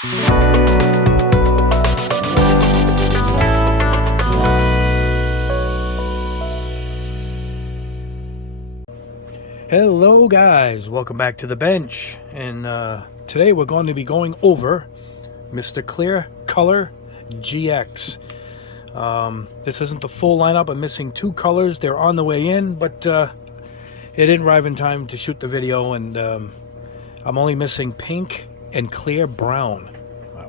Hello guys, welcome back to the bench, and today we're going to be going over Mr. Clear Color GX. This isn't the full lineup. I'm missing two colors. They're on the way in, but it didn't arrive in time to shoot the video, and I'm only missing pink and clear brown,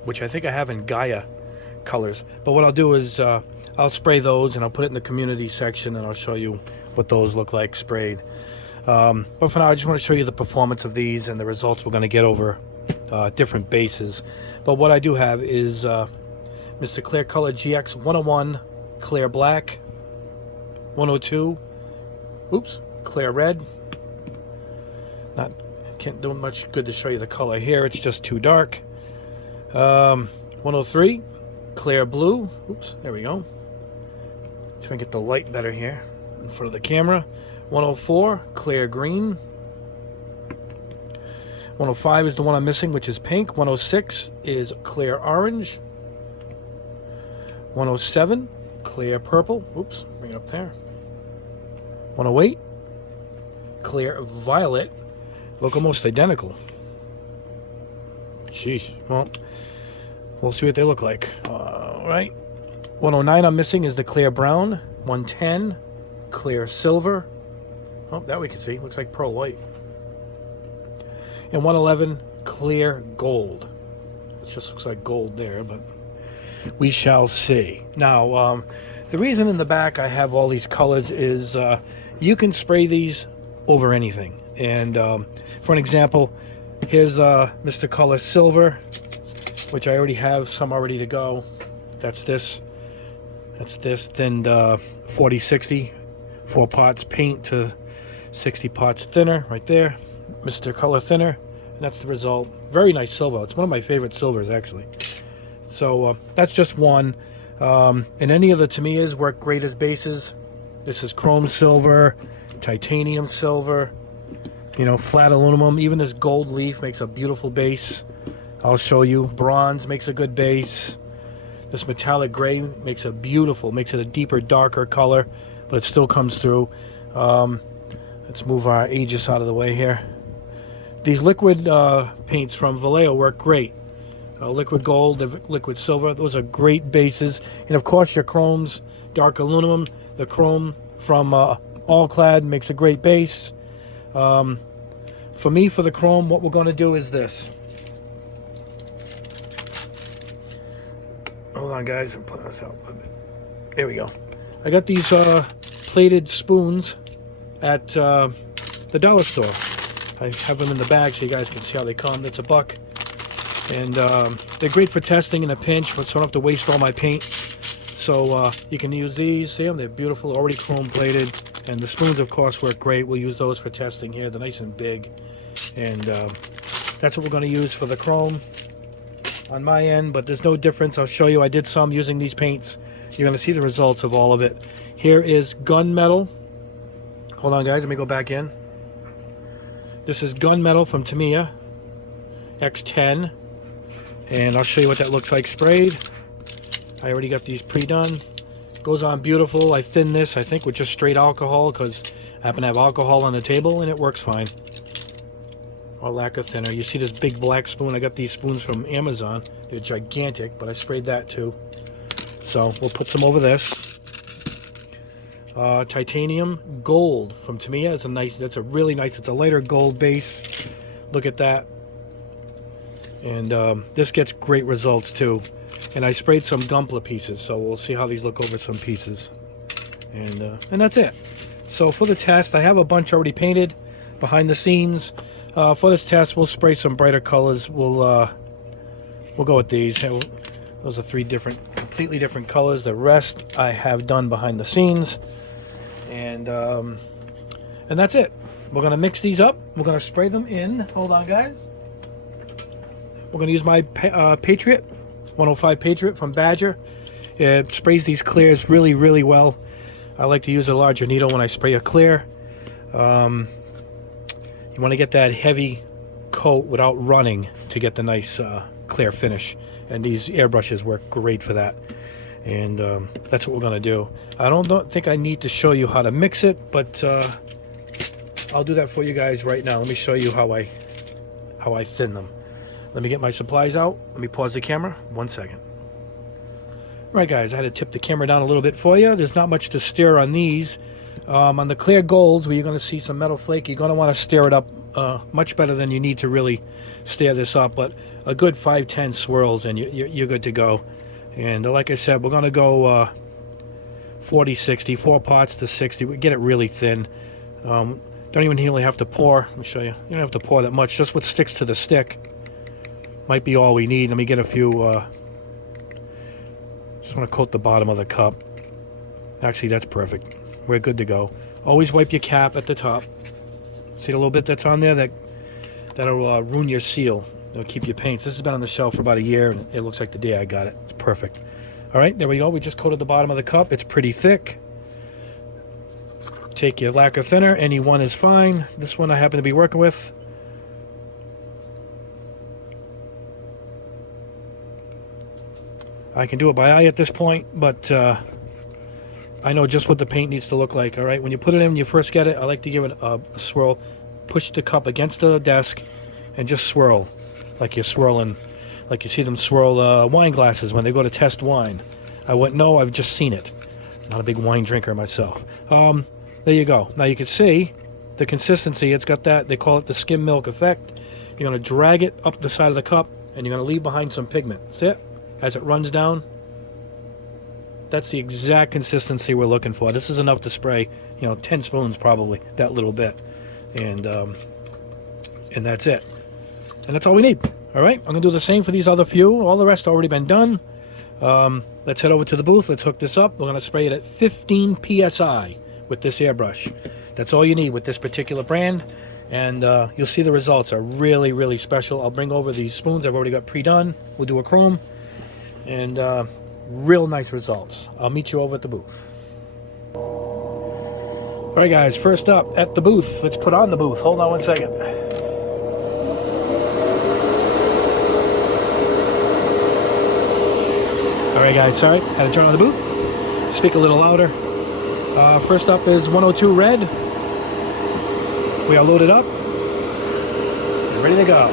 which I think I have in Gaia colors. But what I'll do is I'll spray those and I'll put it in the community section, and I'll show you what those look like sprayed. But for now, I just want to show you the performance of these and the results we're going to get over different bases. But what I do have is Mr. Clear Color GX 101 Clear Black, 102 Clear Red. Can't do much good to show you the color here, it's just too dark. 103 Clear Blue. There we go. Just going to get the light better here in front of the camera. 104 Clear Green. 105 is the one I'm missing, which is pink. 106 is Clear Orange. 107 Clear Purple. Bring it up there. 108 Clear Violet. Look almost identical. Sheesh. Well, we'll see what they look like. All right. 109 I'm missing is the Clear Brown. 110 Clear Silver. Oh, that we can see. Looks like pearl white. And 111 Clear Gold. It just looks like gold there, but we shall see. Now, the reason in the back I have all these colors is you can spray these over anything. And for an example, here's Mr. Color Silver, which I already have some ready to go. That's this. That's this thinned 40-60, 4 pots paint to 60 pots thinner right there. Mr. Color Thinner, and that's the result. Very nice silver. It's one of my favorite silvers, actually. So that's just one. And any of the Tamiya's work great as bases. This is chrome silver, titanium silver, you know, flat aluminum. Even this gold leaf makes a beautiful base. I'll show you. Bronze makes a good base. This metallic gray makes it a deeper, darker color, but it still comes through. Let's move our Aegis out of the way here. These liquid paints from Vallejo work great. Liquid gold, liquid silver, those are great bases. And of course your chromes, dark aluminum. The chrome from All-Clad makes a great base. For me, for the chrome, what we're going to do is this. Hold on, guys. I'm putting this out a bit. There we go. I got these plated spoons at the dollar store. I have them in the bag so you guys can see how they come. It's $1, and they're great for testing in a pinch, but so I don't have to waste all my paint. So you can use these. See them? They're beautiful, already chrome plated, and the spoons, of course, work great. We'll use those for testing here. They're nice and big, and that's what we're going to use for the chrome on my end. But there's no difference. I'll show you. I did some using these paints. You're going to see the results of all of it. Here is gunmetal. Hold on, guys. Let me go back in. This is gunmetal from Tamiya X10, and I'll show you what that looks like sprayed. I already got these pre-done. Goes on beautiful. I thin this, I think, with just straight alcohol because I happen to have alcohol on the table, and it works fine. Or lacquer thinner. You see this big black spoon? I got these spoons from Amazon. They're gigantic, but I sprayed that too. So we'll put some over this. Titanium gold from Tamiya. It's a really nice, it's a lighter gold base. Look at that. And this gets great results too. And I sprayed some Gunpla pieces, so we'll see how these look over some pieces. And that's it. So for the test, I have a bunch already painted behind the scenes. For this test, we'll spray some brighter colors. We'll go with these. Those are 3 completely different colors. The rest I have done behind the scenes. And that's it. We're going to mix these up. We're going to spray them in. Hold on, guys. We're going to use my Patriot, 105 Patriot from Badger. It sprays these clears really, really well. I like to use a larger needle when I spray a clear. You want to get that heavy coat without running. to get the nice clear finish. And these airbrushes work great for that. And that's what we're going to do. I don't think I need to show you how to mix it, but I'll do that for you guys right now. Let me show you how I thin them. Let me get my supplies out. Let me pause the camera. 1 second. Right, guys, I had to tip the camera down a little bit for you. There's not much to stir on these. On the clear golds, where you're going to see some metal flake, you're going to want to stir it up much better than you need to really stir this up. But a good 5-10 swirls, and you're good to go. And like I said, we're going to go 40-60, 4 parts to 60. We get it really thin. Don't even really have to pour. Let me show you. You don't have to pour that much. Just what sticks to the stick might be all we need. Let me get a few. Just want to coat the bottom of the cup. Actually, that's perfect. We're good to go. Always wipe your cap at the top. See the little bit that's on there? That'll ruin your seal. It'll keep your paints. This has been on the shelf for about a year, and it looks like the day I got it. It's perfect. All right, there we go. We just coated the bottom of the cup. It's pretty thick. Take your lacquer thinner. Any one is fine. This one I happen to be working with. I can do it by eye at this point, but I know just what the paint needs to look like. All right, when you put it in, when you first get it, I like to give it a swirl. Push the cup against the desk and just swirl like you're swirling, like you see them swirl wine glasses when they go to test wine. I wouldn't know, I've just seen it. Not a big wine drinker myself. There you go. Now you can see the consistency. It's got that, they call it the skim milk effect. You're going to drag it up the side of the cup, and you're going to leave behind some pigment. See it? As it runs down. That's the exact consistency we're looking for. This is enough to spray, 10 spoons probably, that little bit. And that's it. And that's all we need. All right, I'm going to do the same for these other few. All the rest already been done. Let's head over to the booth. Let's hook this up. We're going to spray it at 15 PSI with this airbrush. That's all you need with this particular brand. And you'll see the results are really, really special. I'll bring over these spoons I've already got pre-done. We'll do a chrome. And real nice results. I'll meet you over at the booth. All right, guys, first up at the booth. Let's put on the booth. Hold on 1 second. All right, guys, sorry, had to turn on the booth. Speak a little louder. First up is 102 red. We are loaded up. Ready to go.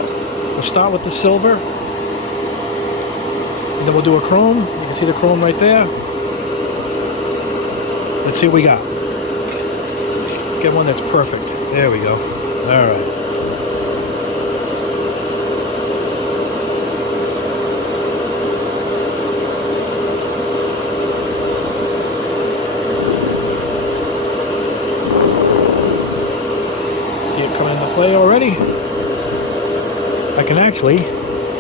We'll start with the silver. And then we'll do a chrome. You can see the chrome right there. Let's see what we got. Let's get one that's perfect. There we go. All right. See it coming into play already? I can actually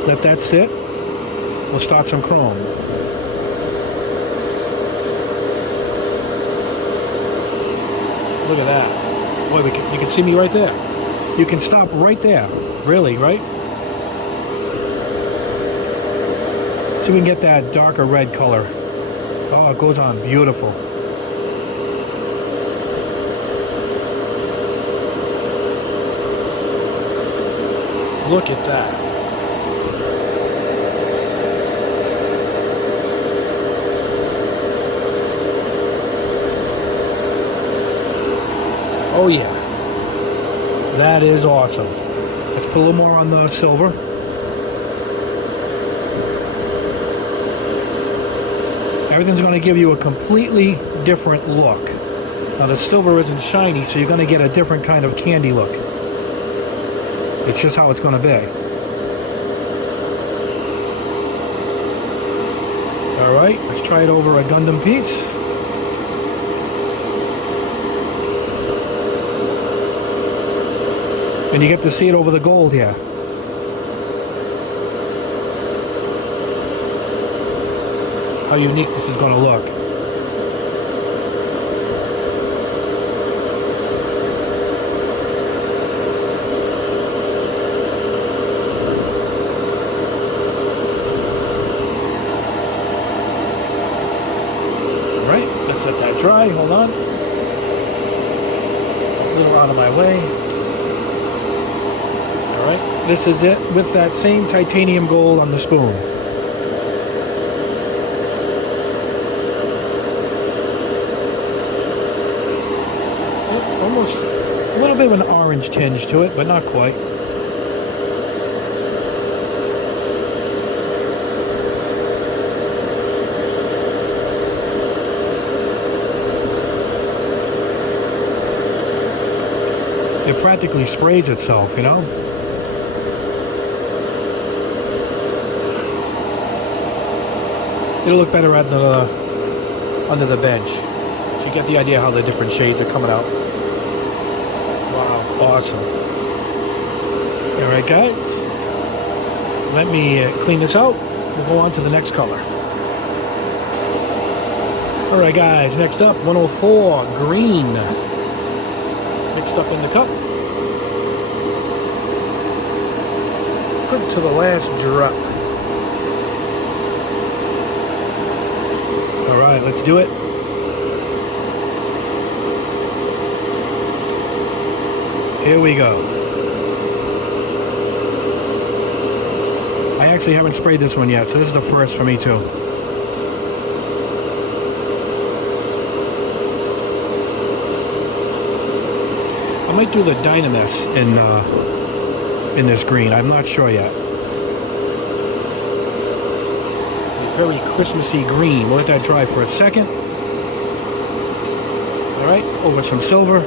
let that sit. We'll start some chrome. Look at that. Boy, you can see me right there. You can stop right there. Really, right? See if we can get that darker red color. Oh, it goes on beautiful. Look at that. Oh yeah, that is awesome. Let's put a little more on the silver. Everything's going to give you a completely different look. Now the silver isn't shiny, so you're going to get a different kind of candy look. It's just how it's going to be. All right, let's try it over a Gundam piece. And you get to see it over the gold here. How unique this is going to look. All right, let's let that dry. Hold on. A little out of my way. All right. This is it with that same titanium gold on the spoon. Almost a little bit of an orange tinge to it, but not quite. It practically sprays itself, you know? It'll look better at under the bench. So you get the idea how the different shades are coming out. Wow, awesome. Alright guys, let me clean this out. We'll go on to the next color. Alright guys, next up, 104 green. Mixed up in the cup. Good to the last drop. Alright, let's do it. Here we go. I actually haven't sprayed this one yet, so this is the first for me too. I might do the Dynamis in this green. I'm not sure yet. Very Christmassy green. We'll let that dry for a second. Alright, over some silver.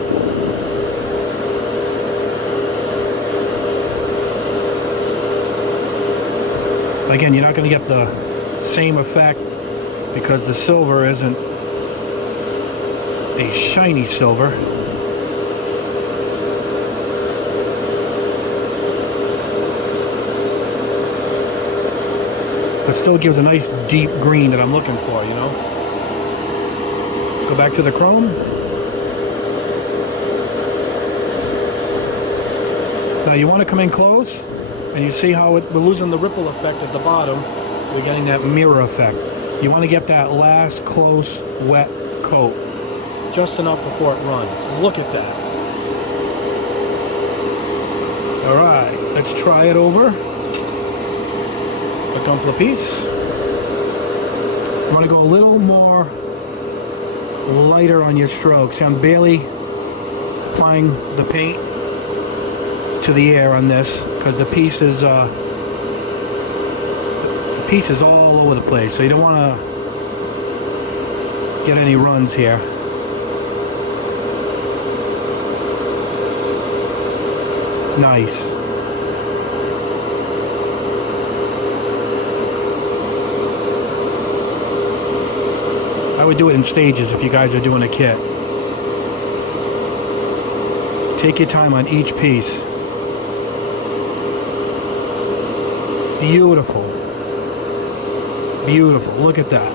Again, you're not going to get the same effect because the silver isn't a shiny silver. But still gives a nice deep green that I'm looking for, you know. Let's go back to the chrome. Now you want to come in close, and you see how we're losing the ripple effect at the bottom. We're getting that mirror effect. You want to get that last close wet coat, just enough before it runs. Look at that. All right, let's try it over. A couple of piece. You want to go a little more lighter on your strokes. I'm barely applying the paint to the air on this because the piece is all over the place, so you don't want to get any runs here. Nice. I would do it in stages if you guys are doing a kit. Take your time on each piece. Beautiful. Beautiful. Look at that.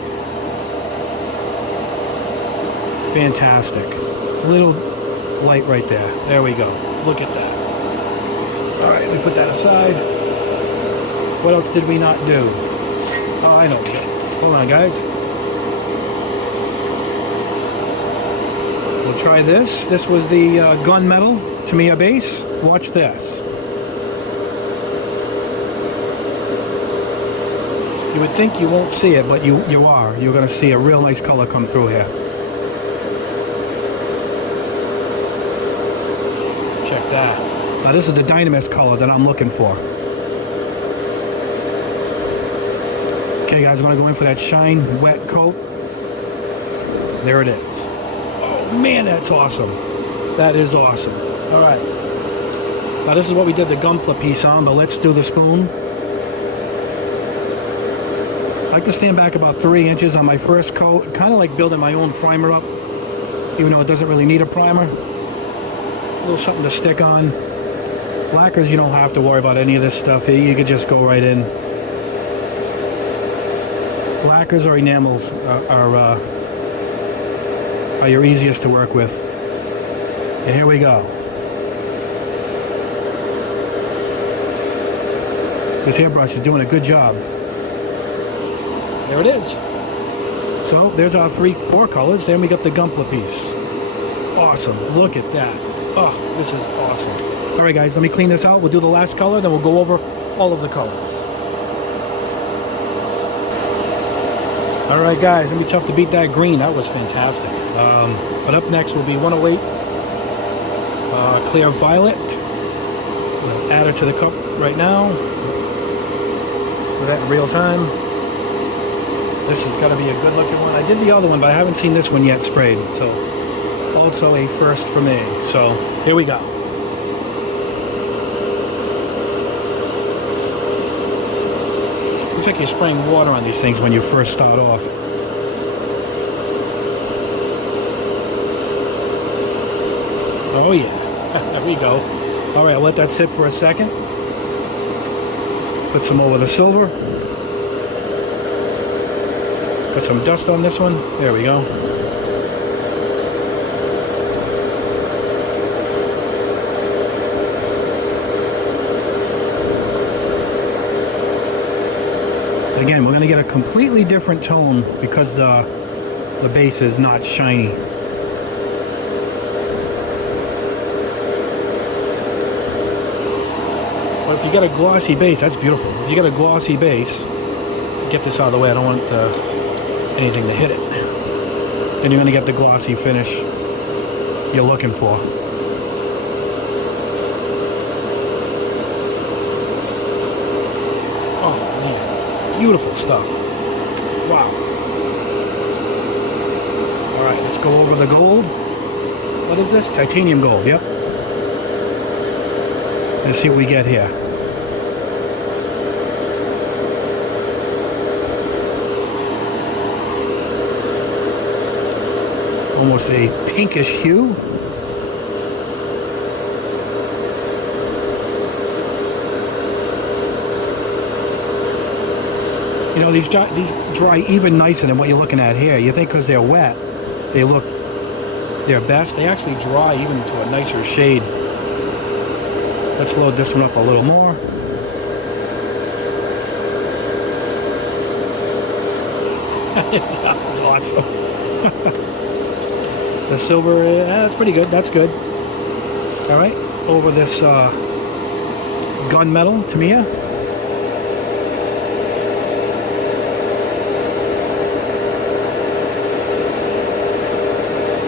Fantastic. Little light right there. There we go. Look at that. All right, we put that aside. What else did we not do? Oh, I know. Hold on, guys. We'll try this. This was the gunmetal Tamiya base. Watch this. You would think you won't see it, but you are. You're going to see a real nice color come through here. Check that. Now this is the Dynamis color that I'm looking for. Okay guys, I'm going to go in for that shine wet coat. There it is. Oh man, that's awesome. That is awesome. Alright. Now this is what we did the gunpla piece on, but let's do the spoon. I like to stand back about 3 inches on my first coat. Kind of like building my own primer up, even though it doesn't really need a primer. A little something to stick on. Lacquers, you don't have to worry about any of this stuff here. You could just go right in. Lacquers or enamels are your easiest to work with. And here we go. This hairbrush is doing a good job. There it is. So there's our 4 colors. Then we got the gunpla piece. Awesome. Look at that. Oh, this is awesome. Alright guys, let me clean this out. We'll do the last color, then we'll go over all of the colors. Alright guys, it's going to be tough to beat that green. That was fantastic. But up next will be 108 Clear Violet. I'm going to add her to the cup right now. Do that in real time. This has got to be a good looking one. I did the other one, but I haven't seen this one yet sprayed. So, also a first for me. So, here we go. Looks like you're spraying water on these things when you first start off. Oh yeah, there we go. All right, I'll let that sit for a second. Put some over the silver. Put some dust on this one. There we go. Again, we're going to get a completely different tone because the base is not shiny. But if you got a glossy base, that's beautiful. If you got a glossy base, get this out of the way. I don't want anything to hit it. Then you're going to get the glossy finish you're looking for. Oh man, beautiful stuff. Wow. All right, let's go over the gold. What is this? Titanium gold, yep. Let's see what we get here. Almost a pinkish hue. You know, these dry even nicer than what you're looking at here. You think because they're wet, they look their best. They actually dry even to a nicer shade. Let's load this one up a little more. It's awesome. The silver, that's pretty good. That's good. All right, over this gunmetal Tamiya.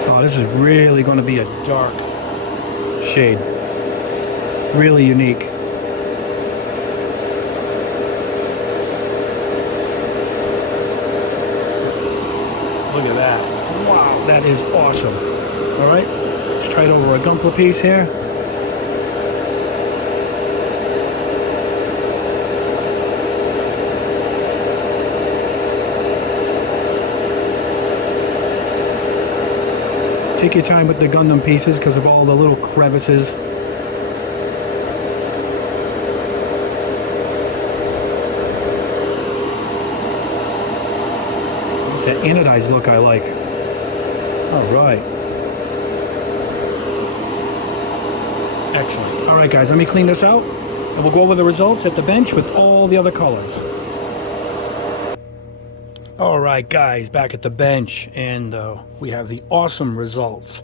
Oh, this is really going to be a dark shade. Really unique. Look at that. Wow, that is awesome. All right, let's try it over a Gunpla piece here. Take your time with the Gundam pieces because of all the little crevices. It's that anodized look I like. All right. Excellent. All right, guys, let me clean this out, and we'll go over the results at the bench with all the other colors. All right, guys, back at the bench, and we have the awesome results.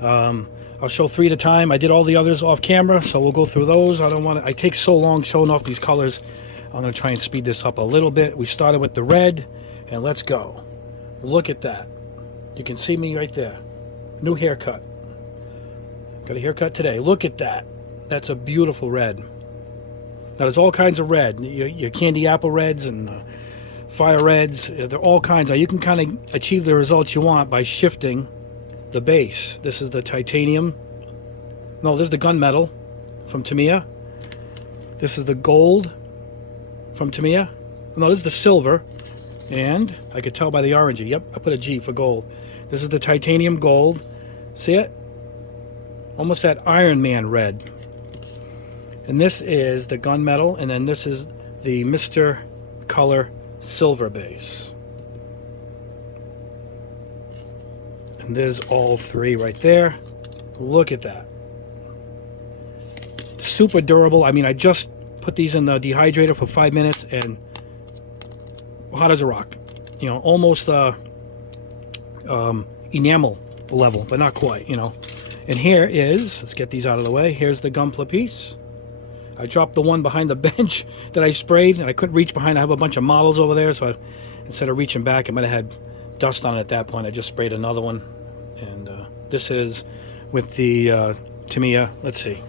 I'll show 3 at a time. I did all the others off camera, so we'll go through those. I take so long showing off these colors. I'm going to try and speed this up a little bit. We started with the red, and let's go. Look at that. You can see me right there. New haircut. Got a haircut today. Look at that. That's a beautiful red. Now, there's all kinds of red. Your candy apple reds and fire reds. They're all kinds. You can kind of achieve the results you want by shifting the base. This is the titanium. No, this is the gunmetal from Tamiya. This is the gold from Tamiya. No, this is the silver. And I could tell by the orangey. Yep, I put a G for gold. This is the titanium gold. See it? Almost that Iron Man red. And this is the gunmetal, and then this is the Mr. Color silver base. And there's all 3 right there. Look at that. Super durable. I mean, I just put these in the dehydrator for 5 minutes, and hot as a rock. You know, almost enamel level, but not quite, you know. And here is, let's get these out of the way. Here's the Gunpla piece. I dropped the one behind the bench that I sprayed, and I couldn't reach behind. I have a bunch of models over there, so instead of reaching back, I might have had dust on it at that point. I just sprayed another one. And this is with the Tamiya. Let's see.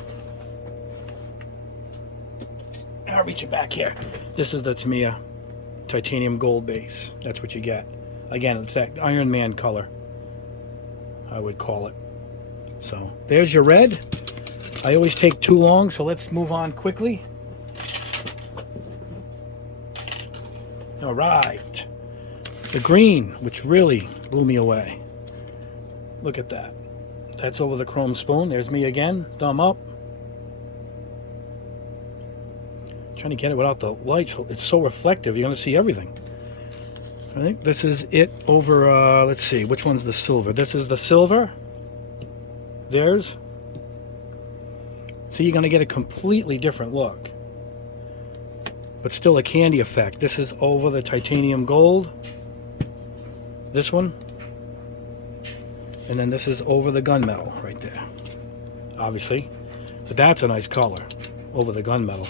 I'll reach it back here. This is the Tamiya titanium gold base. That's what you get. Again, it's that Iron Man color, I would call it. So there's your red. I always take too long, so let's move on quickly. All right. The green, which really blew me away. Look at that. That's over the chrome spoon. There's me again. Thumb up. Trying to get it without the lights. It's so reflective. You're going to see everything. I think this is it over, let's see, which one's the silver? This is the silver. There's. See, you're going to get a completely different look. But still a candy effect. This is over the titanium gold. This one. And then this is over the gunmetal right there. Obviously. But that's a nice color over the gunmetal.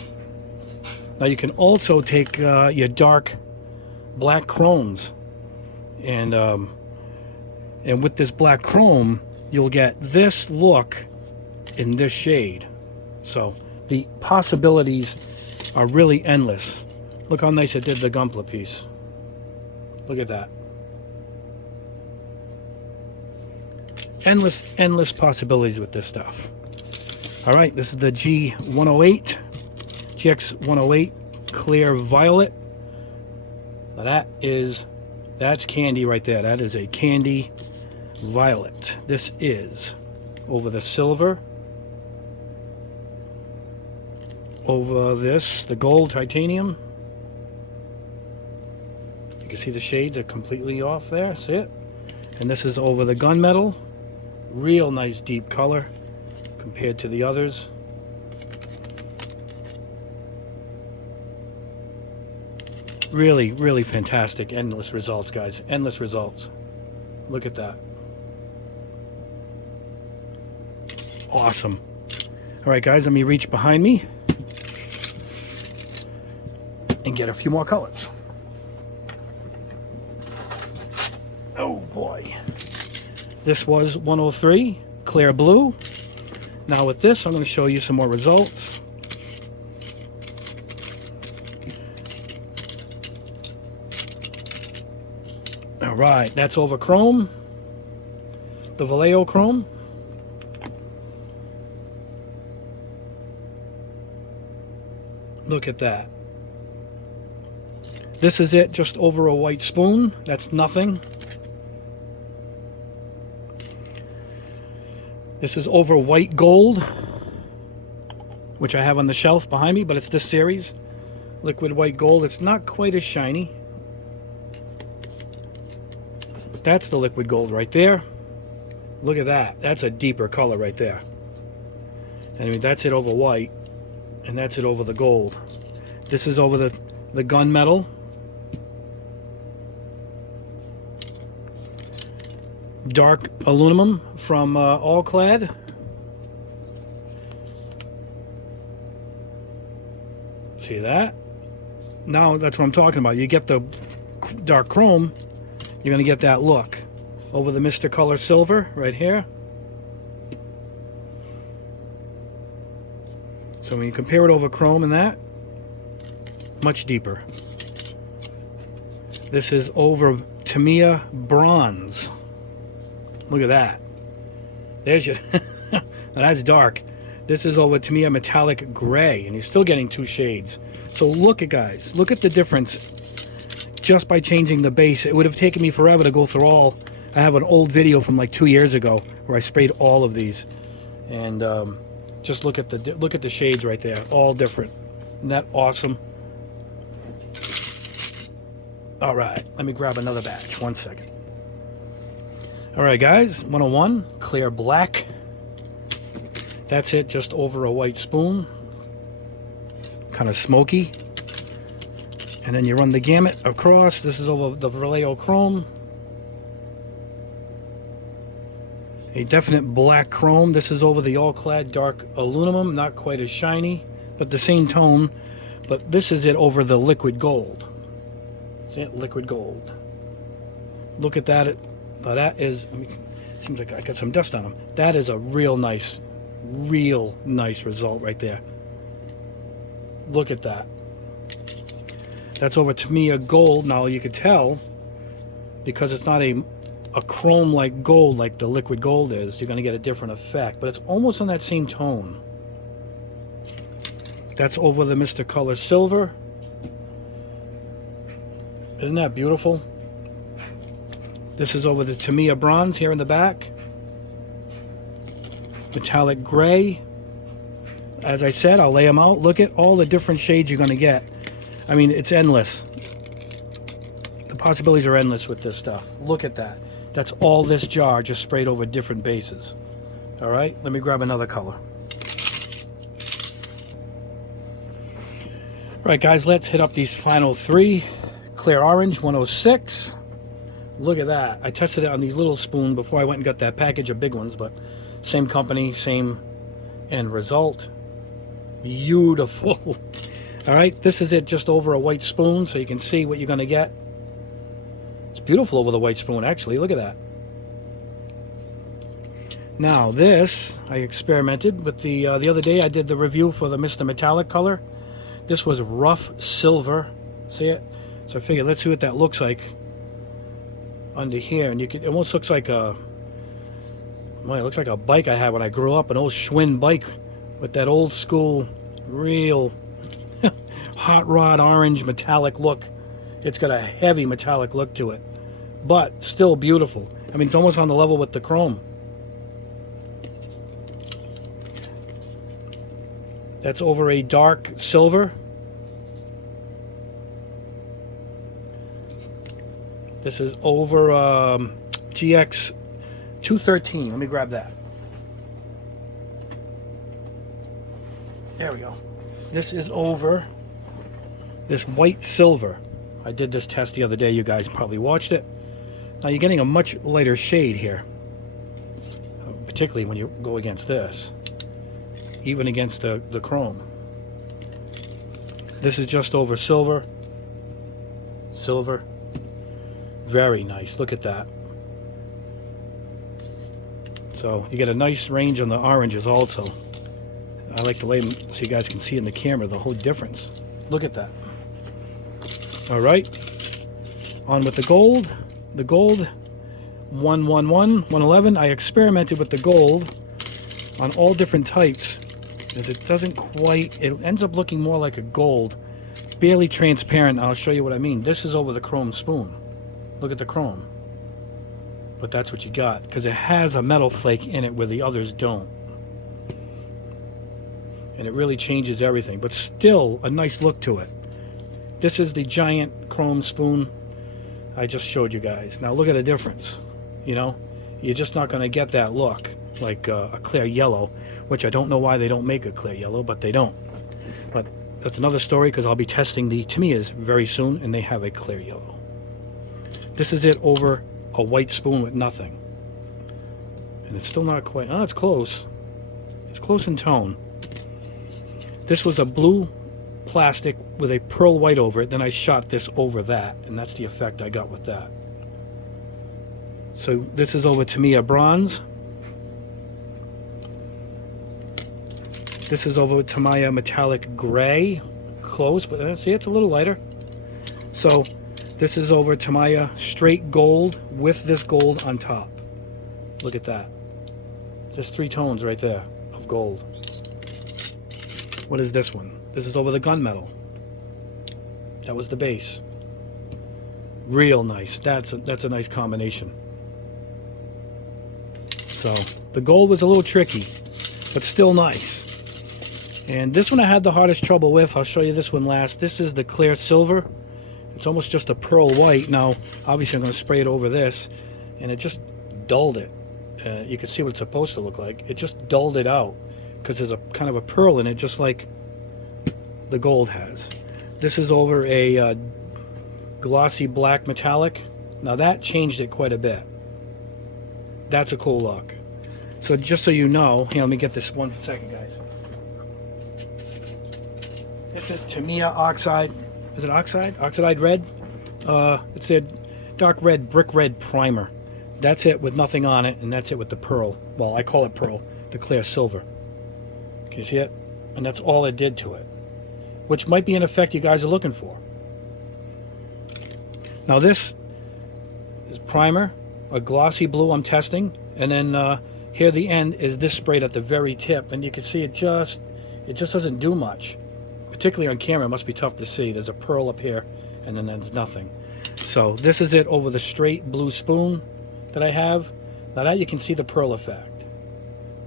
Now you can also take your dark black chromes, and with this black chrome you'll get this look in this shade. So the possibilities are really endless. Look how nice it did the Gunpla piece. Look at that. Endless possibilities with this stuff. All right, this is the GX 108 clear violet. Now that's candy right there. That is a candy violet. This is over the silver, over this, the gold titanium. You can see the shades are completely off there. See it? And this is over the gunmetal. Real nice deep color compared to the others. Really, really fantastic. Endless results, guys. Endless results. Look at that. Awesome. All right, guys, let me reach behind me and get a few more colors. Oh, boy. This was 103, clear blue. Now with this, I'm going to show you some more results. All right, that's over chrome, the Vallejo chrome. Look at that. This is it, just over a white spoon. That's nothing. This is over white gold, which I have on the shelf behind me, but it's this series. Liquid white gold. It's not quite as shiny. That's the liquid gold right there. Look at that. That's a deeper color right there. I mean, that's it over white, and that's it over the gold. This is over the gunmetal. Dark aluminum from All Clad. See that? Now that's what I'm talking about. You get the dark chrome, you're going to get that look over the Mr. Color Silver right here. So when you compare it over chrome and that, much deeper. This is over Tamiya Bronze. Look at that. There's your... Now that's dark. This is over Tamiya Metallic Gray, and you're still getting two shades. So look at, guys, look at the difference just by changing the base. It would have taken me forever to go through all. I have an old video from like 2 years ago where I sprayed all of these, and just look at the shades right there, all different. Isn't that awesome? All right, let me grab another batch. 1 second. All right, guys, 101 clear black. That's it, just over a white spoon. Kind of smoky. And then you run the gamut across. This is over the Vallejo chrome. A definite black chrome. This is over the all-clad dark aluminum, not quite as shiny, but the same tone. But this is it over the liquid gold. See it? Liquid gold. Look at that. Now that is, seems like I got some dust on them. That is a real nice result right there. Look at that. That's over Tamiya gold. Now you could tell, because it's not a chrome like gold like the liquid gold is, you're going to get a different effect, but it's almost on that same tone. That's over the Mr. Color silver. Isn't that beautiful? This is over the Tamiya bronze here in the back. Metallic gray. As I said, I'll lay them out. Look at all the different shades you're going to get. I mean, it's endless. The possibilities are endless with this stuff. Look at that. That's all this jar just sprayed over different bases. All right, let me grab another color. All right, guys, let's hit up these final three. Clear orange, 106. Look at that. I tested it on these little spoon before I went and got that package of big ones, but same company, same end result. Beautiful. All right, this is it just over a white spoon, so you can see what you're going to get. It's beautiful over the white spoon, actually. Look at that. Now this, I experimented with the other day. I did the review for the Mr. Metallic color. This was rough silver. See it? So I figured, let's see what that looks like under here. And you can, it almost looks like a, well, it looks like a bike I had when I grew up, an old Schwinn bike with that old school, real hot rod orange metallic look. It's got a heavy metallic look to it, but still beautiful. I mean, it's almost on the level with the chrome. That's over a dark silver. This is over GX 213. Let me grab that. There we go. This is over this white silver. I did this test the other day. You guys probably watched it. Now you're getting a much lighter shade here, particularly when you go against this, even against the chrome. This is just over silver. Silver. Very nice. Look at that. So you get a nice range on the oranges also. I like to lay them so you guys can see in the camera the whole difference. Look at that. All right. On with the gold. The gold 111, 111. I experimented with the gold on all different types, because it doesn't quite, it ends up looking more like a gold, barely transparent. I'll show you what I mean. This is over the chrome spoon. Look at the chrome. But that's what you got, because it has a metal flake in it where the others don't. And it really changes everything, but still a nice look to it. This is the giant chrome spoon I just showed you guys. Now look at the difference. You know, you're just not going to get that look like a clear yellow, which I don't know why they don't make a clear yellow, but they don't. But that's another story, because I'll be testing the Tamiyas very soon, and they have a clear yellow. This is it over a white spoon with nothing. And it's still not quite, oh, it's close. It's close in tone. This was a blue plastic with a pearl white over it. Then I shot this over that, and that's the effect I got with that. So this is over Tamiya bronze. This is over Tamiya metallic gray. Close, but see, it's a little lighter. So this is over Tamiya straight gold with this gold on top. Look at that. Just 3 tones right there of gold. What is this one? This is over the gunmetal. That was the base. Real nice. That's a nice combination. So the gold was a little tricky, but still nice. And this one I had the hardest trouble with. I'll show you this one last. This is the clear silver. It's almost just a pearl white. Now, obviously, I'm going to spray it over this, and it just dulled it. You can see what it's supposed to look like. It just dulled it out, because there's a kind of a pearl in it, just like the gold has. This is over a glossy black metallic. Now that changed it quite a bit. That's a cool look. So just so you know, here, let me get this one for a second, guys. This is Tamiya Oxide. Is it Oxide? Oxide Red? It's their dark red, brick red primer. That's it with nothing on it, and that's it with the pearl. Well, I call it pearl, the clear silver. Can you see it? And that's all it did to it, which might be an effect you guys are looking for. Now this is primer, a glossy blue I'm testing, and then here the end is this sprayed at the very tip, and you can see it just doesn't do much. Particularly on camera, it must be tough to see. There's a pearl up here, and then there's nothing. So this is it over the straight blue spoon that I have. Now that you can see the pearl effect.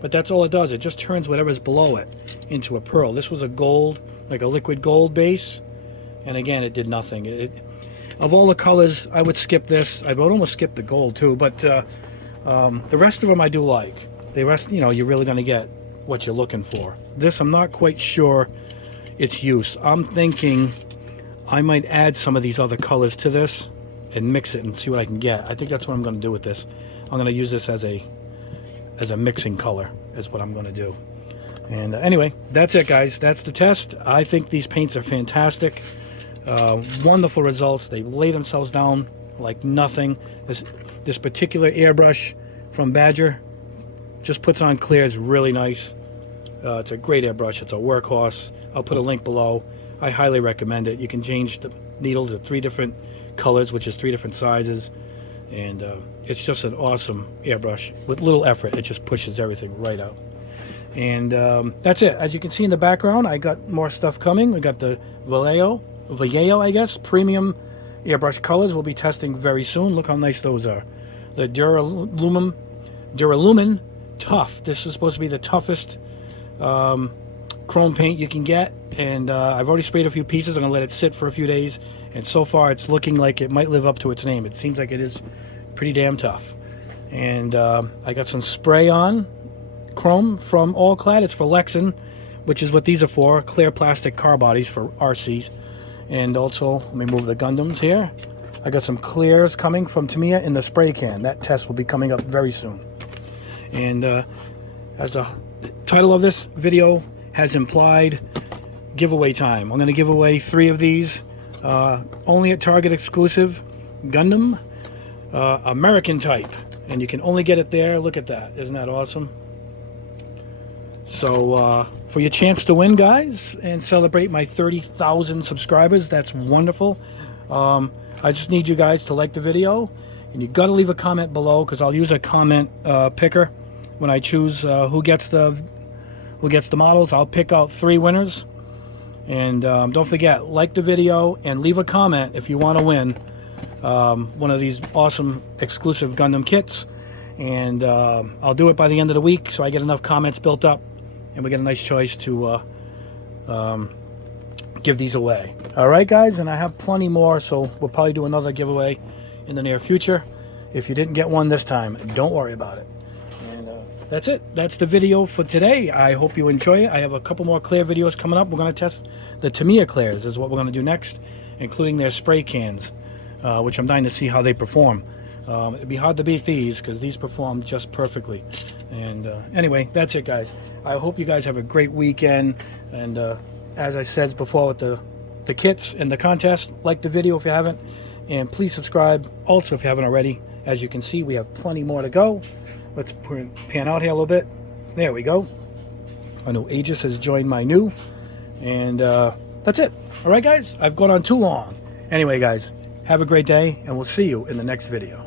But that's all it does. It just turns whatever's below it into a pearl. This was a gold, like a liquid gold base. And again, it did nothing. Of all the colors, I would skip this. I would almost skip the gold too. But the rest of them I do like. The rest, you know, you're really going to get what you're looking for. This, I'm not quite sure its use. I'm thinking I might add some of these other colors to this and mix it and see what I can get. I think that's what I'm going to do with this. I'm going to use this as a mixing color is what I'm going to do. And anyway, that's it, guys. That's the test. I think these paints are fantastic. Wonderful results. They lay themselves down like nothing. This particular airbrush from Badger just puts on clears really nice. It's a great airbrush. It's a workhorse. I'll put a link below. I highly recommend it. You can change the needle to 3 different colors, which is 3 different sizes. And it's just an awesome airbrush. With little effort, it just pushes everything right out. And that's it. As you can see in the background, I got more stuff coming. We got the Vallejo, I guess, premium airbrush colors we'll be testing very soon. Look how nice those are. The Duralumin Tough. This is supposed to be the toughest chrome paint you can get, and I've already sprayed a few pieces. I'm gonna let it sit for a few days, and so far it's looking like it might live up to its name. It seems like it is pretty damn tough. And I got some spray on chrome from All Clad. It's for Lexan, which is what these are for, clear plastic car bodies for RCs. And also, let me move the Gundams here. I got some clears coming from Tamiya in the spray can. That test will be coming up very soon. And as the title of this video has implied, giveaway time. I'm going to give away 3 of these, only at Target exclusive Gundam American type, and you can only get it there. Look at that. Isn't that awesome? So for your chance to win, guys, and celebrate my 30,000 subscribers, that's wonderful. I just need you guys to like the video, and you got to leave a comment below, because I'll use a comment picker when I choose who gets the models. I'll pick out 3 winners. And don't forget, like the video and leave a comment if you want to win one of these awesome exclusive Gundam kits. And I'll do it by the end of the week, so I get enough comments built up and we get a nice choice to give these away. All right, guys, and I have plenty more, so we'll probably do another giveaway in the near future. If you didn't get one this time, don't worry about it. And that's it. That's the video for today. I hope you enjoy it. I have a couple more clear videos coming up. We're going to test the Tamiya clears is what we're going to do next, including their spray cans, which I'm dying to see how they perform. It'd be hard to beat these because these perform just perfectly. And anyway, that's it, guys. I hope you guys have a great weekend. And as I said before with the kits and the contest, like the video if you haven't, and please subscribe also if you haven't already. As you can see, we have plenty more to go. Let's pan out here a little bit. There we go. I know Aegis has joined my new. And that's it. All right, guys, I've gone on too long. Anyway, guys, have a great day, and we'll see you in the next video.